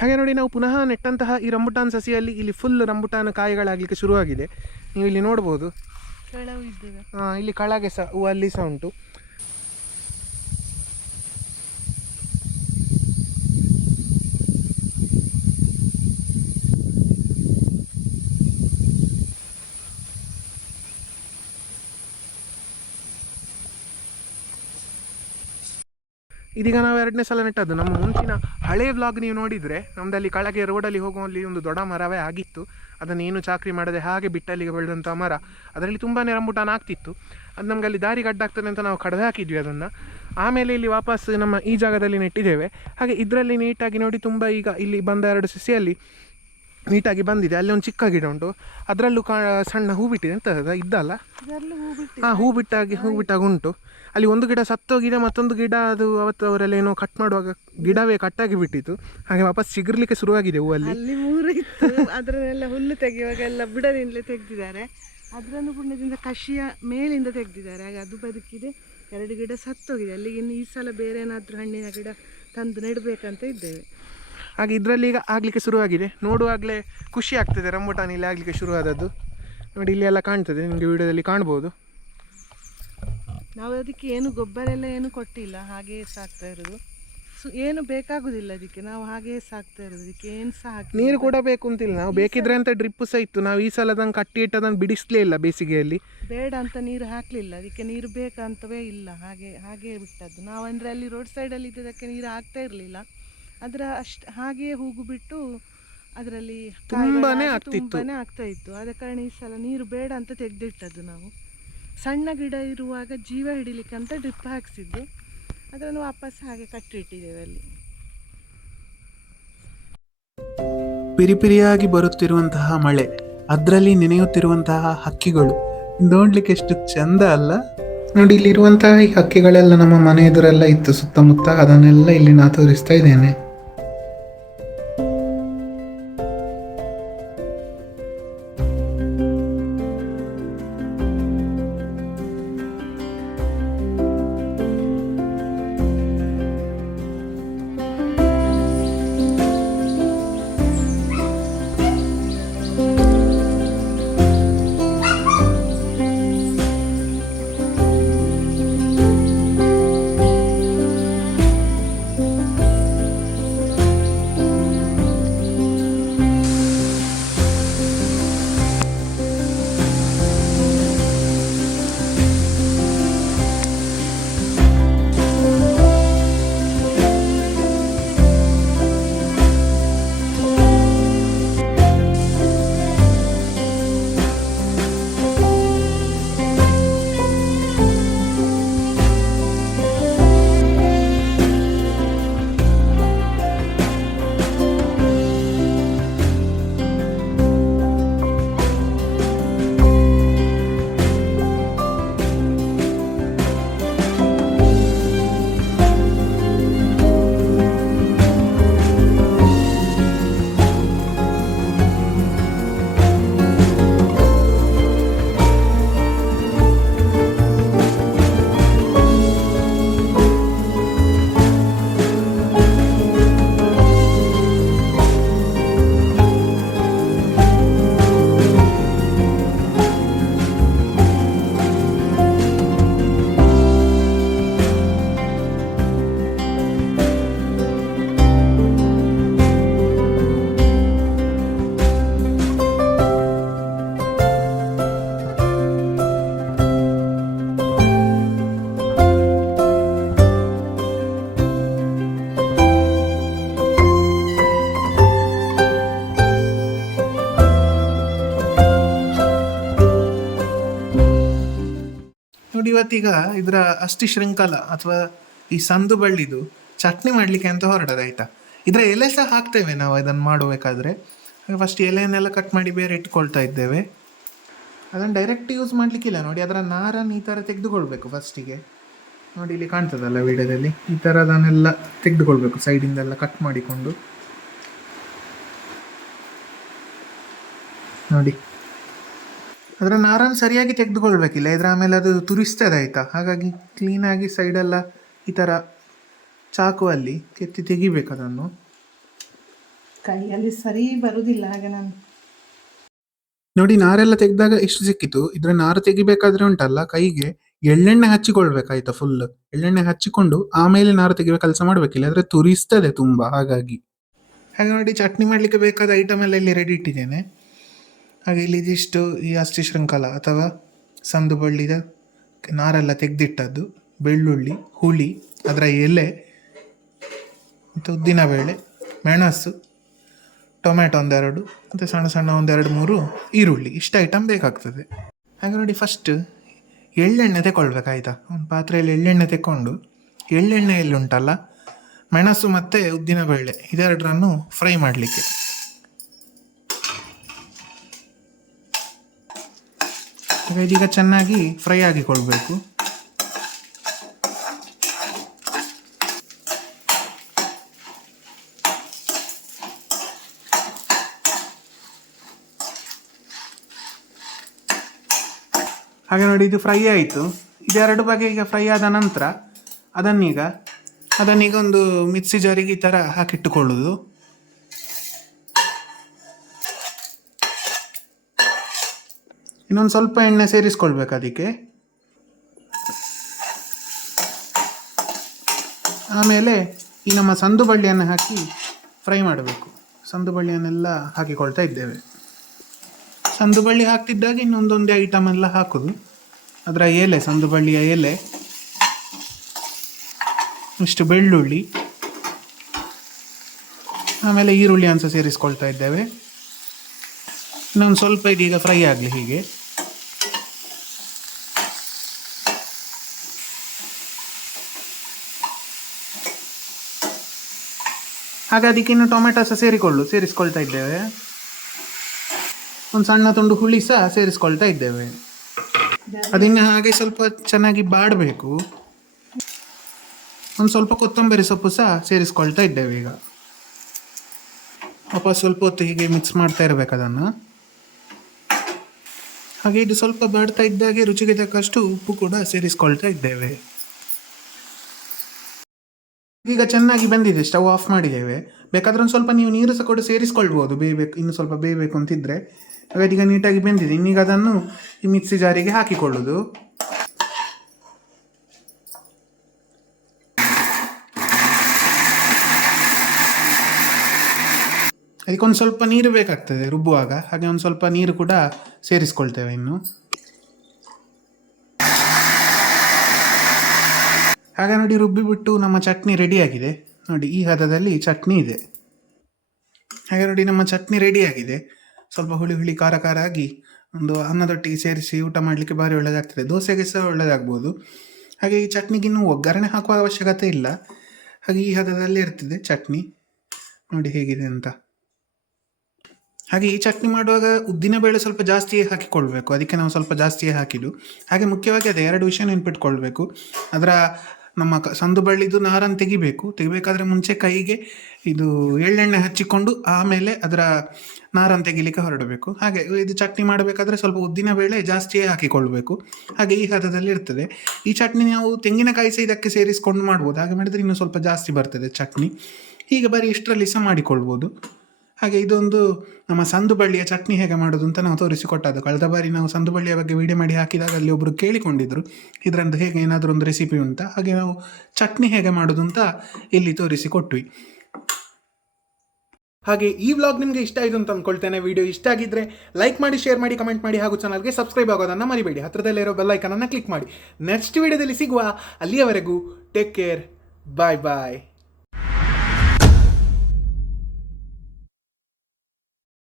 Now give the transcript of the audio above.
ಹಾಗೆ ನೋಡಿ, ನಾವು ಪುನಃ ನೆಟ್ಟಂತಹ ಈ ರಂಬುಟಾನ್ ಸಸಿಯಲ್ಲಿ ಇಲ್ಲಿ ಫುಲ್ ರಂಬುಟಾನ್ ಕಾಯಿಗಳಾಗಲಿಕ್ಕೆ ಶುರುವಾಗಿದೆ. ನೀವು ಇಲ್ಲಿ ನೋಡ್ಬೋದು, ಇಲ್ಲಿ ಕೆಳಗೆ ಸಹ ಅಲ್ಲಿ ಸಹ ಉಂಟು. ಇದೀಗ ನಾವು 2ನೇ ಸಲ ನೆಟ್ಟದ್ದು. ನಮ್ಮ ಮುಂಚಿನ ಹಳೆ ವ್ಲಾಗ್ ನೀವು ನೋಡಿದರೆ, ನಮ್ಮದಲ್ಲಿ ಕೆಳಗೆ ರೋಡಲ್ಲಿ ಹೋಗುವಲ್ಲಿ ಒಂದು ದೊಡ್ಡ ಮರವೇ ಆಗಿತ್ತು. ಅದನ್ನು ಏನು ಚಾಕ್ರಿ ಮಾಡದೆ ಹಾಗೆ ಬಿಟ್ಟಲ್ಲಿಗೆ ಬೆಳೆದಂಥ ಮರ. ಅದರಲ್ಲಿ ತುಂಬಾ ರಂಬುಟಾನ್ ಆಗ್ತಿತ್ತು. ಅದು ನಮಗೆ ಅಲ್ಲಿ ದಾರಿಗೆ ಅಡ್ಡಾಗ್ತದೆ ಅಂತ ನಾವು ಕಡ್ದು ಹಾಕಿದ್ವಿ ಅದನ್ನು. ಆಮೇಲೆ ಇಲ್ಲಿ ವಾಪಸ್ ನಮ್ಮ ಈ ಜಾಗದಲ್ಲಿ ನೆಟ್ಟಿದ್ದೇವೆ. ಹಾಗೆ ಇದರಲ್ಲಿ ನೀಟಾಗಿ ನೋಡಿ, ತುಂಬ ಈಗ ಇಲ್ಲಿ ಬಂದ 2 ಸಸಿಯಲ್ಲಿ ನೀಟಾಗಿ ಬಂದಿದೆ. ಅಲ್ಲಿ ಒಂದು ಚಿಕ್ಕ ಗಿಡ ಉಂಟು, ಅದರಲ್ಲೂ ಸಣ್ಣ ಹೂ ಬಿಟ್ಟಿದೆ. ಎಂತ ಇದ್ದಲ್ಲ, ಹಾಂ, ಹೂ ಬಿಟ್ಟಾಗಿ ಉಂಟು. ಅಲ್ಲಿ ಒಂದು ಗಿಡ ಸತ್ತೋಗಿದೆ, ಮತ್ತೊಂದು ಗಿಡ ಅದು ಅವತ್ತು ಅವರೆಲ್ಲ ಏನೋ ಕಟ್ ಮಾಡುವಾಗ ಗಿಡವೇ ಕಟ್ಟಾಗಿ ಬಿಟ್ಟಿತ್ತು. ಹಾಗೆ ವಾಪಸ್ ಚಿಗುರ್ಲಿಕ್ಕೆ ಶುರುವಾಗಿದೆ ಹೂವಲ್ಲಿ. ಅಲ್ಲಿ 3 ಇತ್ತು, ಅದನ್ನೆಲ್ಲ ಹುಲ್ಲು ತೆಗೆಯುವಾಗ ಎಲ್ಲ ಬುಡದಿಂದಲೇ ತೆಗೆದಿದ್ದಾರೆ. ಅದರನ್ನು ಪುಣ್ಯದಿಂದ ಕಷಿಯ ಮೇಲಿಂದ ತೆಗೆದಿದ್ದಾರೆ. ಹಾಗೆ ಅದು ಬದುಕಿದೆ. 2 ಗಿಡ ಸತ್ತೋಗಿದೆ. ಅಲ್ಲಿಗೆ ಇನ್ನು ಈ ಸಲ ಬೇರೆ ಏನಾದರೂ ಹಣ್ಣಿನ ಗಿಡ ತಂದು ನೆಡಬೇಕಂತ ಇದ್ದೇವೆ. ಹಾಗೆ ಇದರಲ್ಲಿ ಈಗ ಆಗಲಿಕ್ಕೆ ಶುರುವಾಗಿದೆ. ನೋಡುವಾಗಲೇ ಖುಷಿ ಆಗ್ತದೆ ರಂಬುಟಾನ್ ಇಲ್ಲಿ ಆಗಲಿಕ್ಕೆ ಶುರುವಾದದ್ದು. ನೋಡಿ, ಇಲ್ಲಿ ಎಲ್ಲ ಕಾಣ್ತದೆ, ನಿಮಗೆ ವಿಡಿಯೋದಲ್ಲಿ ಕಾಣ್ಬೋದು. ನಾವು ಅದಕ್ಕೆ ಏನು ಗೊಬ್ಬರ ಎಲ್ಲ ಏನು ಕೊಟ್ಟಿಲ್ಲ, ಹಾಗೆಯೇ ಸಾಕ್ತಾ ಇರೋದು. ಏನು ಬೇಕಾಗುದಿಲ್ಲ ಅದಕ್ಕೆ, ನಾವು ಹಾಗೆಯೇ ಸಾಕ್ತಾ ಇರೋದು. ಅದಕ್ಕೆ ಏನು ಸಹ ನೀರು ಕೂಡ ಬೇಕು ಅಂತಿಲ್ಲ. ನಾವು ಬೇಕಿದ್ರೆ ಅಂತ ಡ್ರಿಪ್ ಸಹ ಇತ್ತು. ನಾವು ಈ ಸಲ ಅದನ್ನು ಕಟ್ಟಿ ಇಟ್ಟದನ್ನು ಬಿಡಿಸ್ಲೇ ಇಲ್ಲ ಬೇಸಿಗೆಯಲ್ಲಿ. ಬೇಡ ಅಂತ ನೀರು ಹಾಕಲಿಲ್ಲ, ಅದಕ್ಕೆ ನೀರು ಬೇಕಂತವೇ ಇಲ್ಲ, ಹಾಗೆ ಬಿಟ್ಟದ್ದು ನಾವು. ಅಂದರೆ ಅಲ್ಲಿ ರೋಡ್ ಸೈಡಲ್ಲಿ ಇದ್ದದಕ್ಕೆ ನೀರು ಹಾಕ್ತಾ ಇರಲಿಲ್ಲ. ಅದರ ಹಾಗೆಯೇ ಹೂಗು ಬಿಟ್ಟು ಅದರಲ್ಲಿ ತುಂಬಾನೇ ಆಗ್ತಾ ಇತ್ತು. ಆದ ಕಾರಣ ಈ ಸಲ ನೀರು ಬೇಡ ಅಂತ ತೆಗೆದಿಟ್ಟದ್ದು ನಾವು. ಸಣ್ಣ ಗಿಡ ಇರುವಾಗ ಜೀವ ಹಿಡಿಲಿಕ್ಕೆ ಅಂತ ಡ್ರಿಪ್ ಹಾಕ್ಸಿದ್ದು, ಅದನ್ನು ವಾಪಸ್ ಹಾಗೆ ಕಟ್ಟಿಟ್ಟಿದ್ದೇವೆ ಅಲ್ಲಿ. ಪಿರಿಪಿರಿಯಾಗಿ ಬರುತ್ತಿರುವಂತಹ ಮಳೆ, ಅದರಲ್ಲಿ ನೆನೆಯುತ್ತಿರುವಂತಹ ಹಕ್ಕಿಗಳು ನೋಡ್ಲಿಕ್ಕೆ ಎಷ್ಟು ಚಂದ ಅಲ್ಲ. ನೋಡಿ, ಇಲ್ಲಿರುವಂತಹ ಈ ಹಕ್ಕಿಗಳೆಲ್ಲ ನಮ್ಮ ಮನೆ ಎದುರೆಲ್ಲ ಇತ್ತು ಸುತ್ತಮುತ್ತ. ಅದನ್ನೆಲ್ಲ ಇಲ್ಲಿ ನಾ ತೋರಿಸ್ತಾ ಇದ್ದೇನೆ. ನೋಡಿ, ಇವತ್ತೀಗ ಇದರ ಅಸ್ಥಿ ಶೃಂಖಲ ಅಥವಾ ಈ ಸಂದು ಬಳ್ಳಿದು ಚಟ್ನಿ ಮಾಡಲಿಕ್ಕೆ ಅಂತ ಹೊರಡೋದಾಯ್ತಾ. ಇದರ ಎಲೆ ಸಹ ಹಾಕ್ತೇವೆ ನಾವು ಇದನ್ನು ಮಾಡಬೇಕಾದ್ರೆ. ಫಸ್ಟ್ ಎಲೆಯನ್ನೆಲ್ಲ ಕಟ್ ಮಾಡಿ ಬೇರೆ ಇಟ್ಕೊಳ್ತಾ ಇದ್ದೇವೆ. ಅದನ್ನು ಡೈರೆಕ್ಟ್ ಯೂಸ್ ಮಾಡಲಿಕ್ಕಿಲ್ಲ. ನೋಡಿ, ಅದರ ನಾರನ್ನು ಈ ಥರ ತೆಗೆದುಕೊಳ್ಬೇಕು ಫಸ್ಟಿಗೆ. ನೋಡಿ, ಇಲ್ಲಿ ಕಾಣ್ತದಲ್ಲ ವಿಡಿಯೋದಲ್ಲಿ, ಈ ಥರ ಅದನ್ನೆಲ್ಲ ತೆಗೆದುಕೊಳ್ಬೇಕು ಸೈಡಿಂದೆಲ್ಲ ಕಟ್ ಮಾಡಿಕೊಂಡು. ನೋಡಿ, ಅದರ ನಾರನ್ನು ಸರಿಯಾಗಿ ತೆಗೆದುಕೊಳ್ಬೇಕಿಲ್ಲ, ಇದರ ಆಮೇಲೆ ಅದು ತುರಿಸ್ತದೆ ಆಯಿತಾ. ಹಾಗಾಗಿ ಕ್ಲೀನಾಗಿ ಸೈಡೆಲ್ಲ ಈ ಥರ ಚಾಕುವಲ್ಲಿ ಕೆತ್ತಿ ತೆಗಿಬೇಕು ಅದನ್ನು. ಕೈಯಲ್ಲಿ ಸರಿ ಬರುವುದಿಲ್ಲ ಹಾಗೆ ನಾನು. ನೋಡಿ ನಾರೆಲ್ಲ ತೆಗೆದಾಗ ಎಷ್ಟು ಸಿಕ್ಕಿತು. ಇದ್ರ ನಾರು ತೆಗಿಬೇಕಾದ್ರೆ ಉಂಟಲ್ಲ ಕೈಗೆ ಎಳ್ಳೆಣ್ಣೆ ಹಚ್ಚಿಕೊಳ್ಬೇಕಾಯ್ತಾ, ಫುಲ್ ಎಳ್ಳೆಣ್ಣೆ ಹಚ್ಚಿಕೊಂಡು ಆಮೇಲೆ ನಾರು ತೆಗೆಯುವ ಕೆಲಸ ಮಾಡ್ಬೇಕಿಲ್ಲ, ಆದ್ರೆ ತುರಿಸ್ತದೆ ತುಂಬಾ. ಹಾಗೆ ನೋಡಿ ಚಟ್ನಿ ಮಾಡಲಿಕ್ಕೆ ಬೇಕಾದ ಐಟಮ್ ಎಲ್ಲ ಇಲ್ಲಿ ರೆಡಿ ಇಟ್ಟಿದ್ದೇನೆ. ಹಾಗೆ ಇಲ್ಲಿ ಇದಿಷ್ಟು ಈ ಅಸ್ಥಿ ಶೃಂಖಲ ಅಥವಾ ಸಂದು ಬಳ್ಳಿದ ನಾರೆಲ್ಲ ತೆಗೆದಿಟ್ಟದ್ದು, ಬೆಳ್ಳುಳ್ಳಿ, ಹುಳಿ, ಅದರ ಎಲೆ ಮತ್ತು ಉದ್ದಿನಬೇಳೆ, ಮೆಣಸು, ಟೊಮೆಟೊ ಒಂದೆರಡು, ಮತ್ತು ಸಣ್ಣ ಸಣ್ಣ ಒಂದೆರಡು ಮೂರು ಈರುಳ್ಳಿ, ಇಷ್ಟು ಐಟಮ್ ಬೇಕಾಗ್ತದೆ. ಹಾಗೆ ನೋಡಿ ಫಸ್ಟ್ ಎಳ್ಳೆಣ್ಣೆ ತಗೊಳ್ಬೇಕಾಯ್ತಾ. ಒಂದು ಪಾತ್ರೆಯಲ್ಲಿ ಎಳ್ಳೆಣ್ಣೆ ತಗೊಂಡು ಎಳ್ಳೆಣ್ಣೆಯಲ್ಲಿ ಉಂಟಲ್ಲ ಮೆಣಸು ಮತ್ತು ಉದ್ದಿನಬೇಳೆ ಇದೆರಡರನ್ನು ಫ್ರೈ ಮಾಡಲಿಕ್ಕೆ. ಇದೀಗ ಚೆನ್ನಾಗಿ ಫ್ರೈ ಆಗಿಕೊಳ್ಬೇಕು. ಹಾಗೆ ನೋಡಿ ಇದು ಫ್ರೈ ಆಯಿತು. ಇದೆರಡು ಬಗೆ ಈಗ ಫ್ರೈ ಆದ ನಂತರ ಅದನ್ನೀಗ ಒಂದು ಮಿಕ್ಸಿ ಜಾರಿಗೆ ಈ ಥರ ಹಾಕಿಟ್ಟುಕೊಳ್ಳೋದು. ಇನ್ನೊಂದು ಸ್ವಲ್ಪ ಎಣ್ಣೆ ಸೇರಿಸ್ಕೊಳ್ಬೇಕು ಅದಕ್ಕೆ. ಆಮೇಲೆ ಈ ನಮ್ಮ ಸಂದು ಬಳ್ಳಿಯನ್ನು ಹಾಕಿ ಫ್ರೈ ಮಾಡಬೇಕು. ಸಂದು ಬಳ್ಳಿಯನ್ನೆಲ್ಲ ಹಾಕಿಕೊಳ್ತಾ ಇದ್ದೇವೆ. ಸಂದು ಬಳ್ಳಿ ಹಾಕ್ತಿದ್ದಾಗ ಇನ್ನೊಂದೊಂದೇ ಐಟಮ್ ಎಲ್ಲ ಹಾಕೋದು. ಅದರ ಎಲೆ, ಸಂದು ಬಳ್ಳಿಯ ಎಲೆ, ಇಷ್ಟು ಬೆಳ್ಳುಳ್ಳಿ, ಆಮೇಲೆ ಈರುಳ್ಳಿ ಅನ್ಸ ಸೇರಿಸ್ಕೊಳ್ತಾ ಇದ್ದೇವೆ. ಇನ್ನೊಂದು ಸ್ವಲ್ಪ ಇದೀಗ ಫ್ರೈ ಆಗಲಿ ಹೀಗೆ. ಹಾಗೆ ಅದಕ್ಕೆ ಇನ್ನು ಟೊಮೆಟೊ ಸಹ ಸೇರಿಸ್ಕೊಳ್ತಾ ಇದ್ದೇವೆ. ಒಂದು ಸಣ್ಣ ತುಂಡು ಹುಳಿ ಸಹ ಸೇರಿಸ್ಕೊಳ್ತಾ ಇದ್ದೇವೆ. ಅದನ್ನು ಹಾಗೆ ಸ್ವಲ್ಪ ಚೆನ್ನಾಗಿ ಬಾಡಬೇಕು. ಒಂದು ಸ್ವಲ್ಪ ಕೊತ್ತಂಬರಿ ಸೊಪ್ಪು ಸಹ ಸೇರಿಸ್ಕೊಳ್ತಾ ಇದ್ದೇವೆ. ಈಗ ವಾಪಸ್ ಸ್ವಲ್ಪ ಹೊತ್ತು ಹೀಗೆ ಮಿಕ್ಸ್ ಮಾಡ್ತಾ ಇರಬೇಕು ಅದನ್ನು. ಹಾಗೆ ಇದು ಸ್ವಲ್ಪ ಬಾಡ್ತಾ ಇದ್ದಾಗೆ ರುಚಿಗೆ ತಕ್ಕಷ್ಟು ಉಪ್ಪು ಕೂಡ ಸೇರಿಸ್ಕೊಳ್ತಾ ಇದ್ದೇವೆ. ಈಗ ಚೆನ್ನಾಗಿ ಬಂದಿದೆ, ಸ್ಟವ್ ಆಫ್ ಮಾಡಿದ್ದೇವೆ. ಬೇಕಾದ್ರೆ ಒಂದು ಸ್ವಲ್ಪ ನೀವು ನೀರು ಸಹ ಕೂಡ ಸೇರಿಸ್ಕೊಳ್ಬೋದು, ಬೇಯಬೇಕು, ಇನ್ನು ಸ್ವಲ್ಪ ಬೇಯಬೇಕು ಅಂತಿದ್ರೆ. ಹಾಗಾಗಿ ಈಗ ನೀಟಾಗಿ ಬೆಂದಿದೆ. ಇನ್ನೀಗ ಅದನ್ನು ಈ ಮಿಕ್ಸಿ ಜಾರಿಗೆ ಹಾಕಿಕೊಳ್ಳೋದು. ಅದಕ್ಕೊಂದು ಸ್ವಲ್ಪ ನೀರು ಬೇಕಾಗ್ತದೆ ರುಬ್ಬುವಾಗ, ಹಾಗೆ ಒಂದು ಸ್ವಲ್ಪ ನೀರು ಕೂಡ ಸೇರಿಸ್ಕೊಳ್ತೇವೆ ಇನ್ನು. ಹಾಗೆ ನೋಡಿ ರುಬ್ಬಿಬಿಟ್ಟು ನಮ್ಮ ಚಟ್ನಿ ರೆಡಿಯಾಗಿದೆ. ನೋಡಿ ಈ ಹದದಲ್ಲಿ ಚಟ್ನಿ ಇದೆ. ಹಾಗೆ ನೋಡಿ ನಮ್ಮ ಚಟ್ನಿ ರೆಡಿಯಾಗಿದೆ. ಸ್ವಲ್ಪ ಹುಳಿ ಹುಳಿ ಖಾರ ಖಾರ ಆಗಿ ಒಂದು ಅನ್ನದೊಟ್ಟಿಗೆ ಸೇರಿಸಿ ಊಟ ಮಾಡಲಿಕ್ಕೆ ಭಾರಿ ಒಳ್ಳೆಯದಾಗ್ತದೆ. ದೋಸೆಗೆ ಸಹ ಒಳ್ಳೆಯದಾಗ್ಬೋದು. ಹಾಗೆ ಈ ಚಟ್ನಿಗೆ ಇನ್ನೂ ಒಗ್ಗರಣೆ ಹಾಕುವ ಅವಶ್ಯಕತೆ ಇಲ್ಲ. ಹಾಗೆ ಈ ಹದದಲ್ಲಿ ಇರ್ತದೆ ಚಟ್ನಿ. ನೋಡಿ ಹೇಗಿದೆ ಅಂತ. ಹಾಗೆ ಈ ಚಟ್ನಿ ಮಾಡುವಾಗ ಉದ್ದಿನಬೇಳೆ ಸ್ವಲ್ಪ ಜಾಸ್ತಿಯೇ ಹಾಕಿಕೊಳ್ಬೇಕು, ಅದಕ್ಕೆ ನಾವು ಸ್ವಲ್ಪ ಜಾಸ್ತಿಯೇ ಹಾಕಿದ್ದು. ಹಾಗೆ ಮುಖ್ಯವಾಗಿ ಅದೇ 2 ವಿಷಯ ನೆನ್ಪಿಟ್ಕೊಳ್ಬೇಕು. ಅದರ ನಮ್ಮ ಸಂದು ಬಳ್ಳಿದು ನಾರನ್ನು ತೆಗಿಬೇಕಾದ್ರೆ ಮುಂಚೆ ಕೈಗೆ ಇದು ಎಳ್ಳೆಣ್ಣೆ ಹಚ್ಚಿಕೊಂಡು ಆಮೇಲೆ ಅದರ ನಾರನ್ನು ತೆಗಿಲಿಕ್ಕೆ ಹೊರಡಬೇಕು. ಹಾಗೆ ಇದು ಚಟ್ನಿ ಮಾಡಬೇಕಾದ್ರೆ ಸ್ವಲ್ಪ ಉದ್ದಿನಬೇಳೆ ಜಾಸ್ತಿಯೇ ಹಾಕಿಕೊಳ್ಬೇಕು. ಹಾಗೆ ಈ ಹದದಲ್ಲಿ ಇರ್ತದೆ. ಈ ಚಟ್ನಿ ನಾವು ತೆಂಗಿನಕಾಯಿ ಸಹ ಇದಕ್ಕೆ ಸೇರಿಸ್ಕೊಂಡು ಮಾಡ್ಬೋದು. ಹಾಗೆ ಮಾಡಿದರೆ ಇನ್ನೂ ಸ್ವಲ್ಪ ಜಾಸ್ತಿ ಬರ್ತದೆ ಚಟ್ನಿ. ಹೀಗೆ ಬರೀ ಇಷ್ಟರಲ್ಲಿ ಸಹ ಮಾಡಿಕೊಳ್ಬೋದು. ಹಾಗೆ ಇದೊಂದು ನಮ್ಮ ಸಂದು ಬಳ್ಳಿಯ ಚಟ್ನಿ ಹೇಗೆ ಮಾಡೋದು ಅಂತ ನಾವು ತೋರಿಸಿಕೊಟ್ಟದ್ದು. ಕಳೆದ ಬಾರಿ ನಾವು ಸಂದು ಬಳ್ಳಿಯ ಬಗ್ಗೆ ವಿಡಿಯೋ ಮಾಡಿ ಹಾಕಿದಾಗ ಅಲ್ಲಿ ಒಬ್ಬರು ಕೇಳಿಕೊಂಡಿದ್ರು ಇದರಂದು ಹೇಗೆ ಏನಾದರೂ ಒಂದು ರೆಸಿಪಿ ಉಂಟಾ. ಹಾಗೆ ನಾವು ಚಟ್ನಿ ಹೇಗೆ ಮಾಡೋದು ಅಂತ ಇಲ್ಲಿ ತೋರಿಸಿಕೊಟ್ವಿ. ಹಾಗೆ ಈ ವ್ಲಾಗ್ ನಿಮಗೆ ಇಷ್ಟ ಆಯಿತು ಅಂತ ಅಂದ್ಕೊಳ್ತೇನೆ. ವಿಡಿಯೋ ಇಷ್ಟ ಆಗಿದ್ದರೆ ಲೈಕ್ ಮಾಡಿ, ಶೇರ್ ಮಾಡಿ, ಕಮೆಂಟ್ ಮಾಡಿ, ಹಾಗೂ ಚಾನಲ್ಗೆ ಸಬ್ಸ್ಕ್ರೈಬ್ ಆಗೋದನ್ನು ಮರಿಬೇಡಿ. ಹತ್ರದಲ್ಲಿರೋ ಬೆಲ್ ಐಕನನ್ನು ಕ್ಲಿಕ್ ಮಾಡಿ. ನೆಕ್ಸ್ಟ್ ವಿಡಿಯೋದಲ್ಲಿ ಸಿಗುವ. ಅಲ್ಲಿಯವರೆಗೂ ಟೇಕ್ ಕೇರ್. ಬಾಯ್ ಬಾಯ್.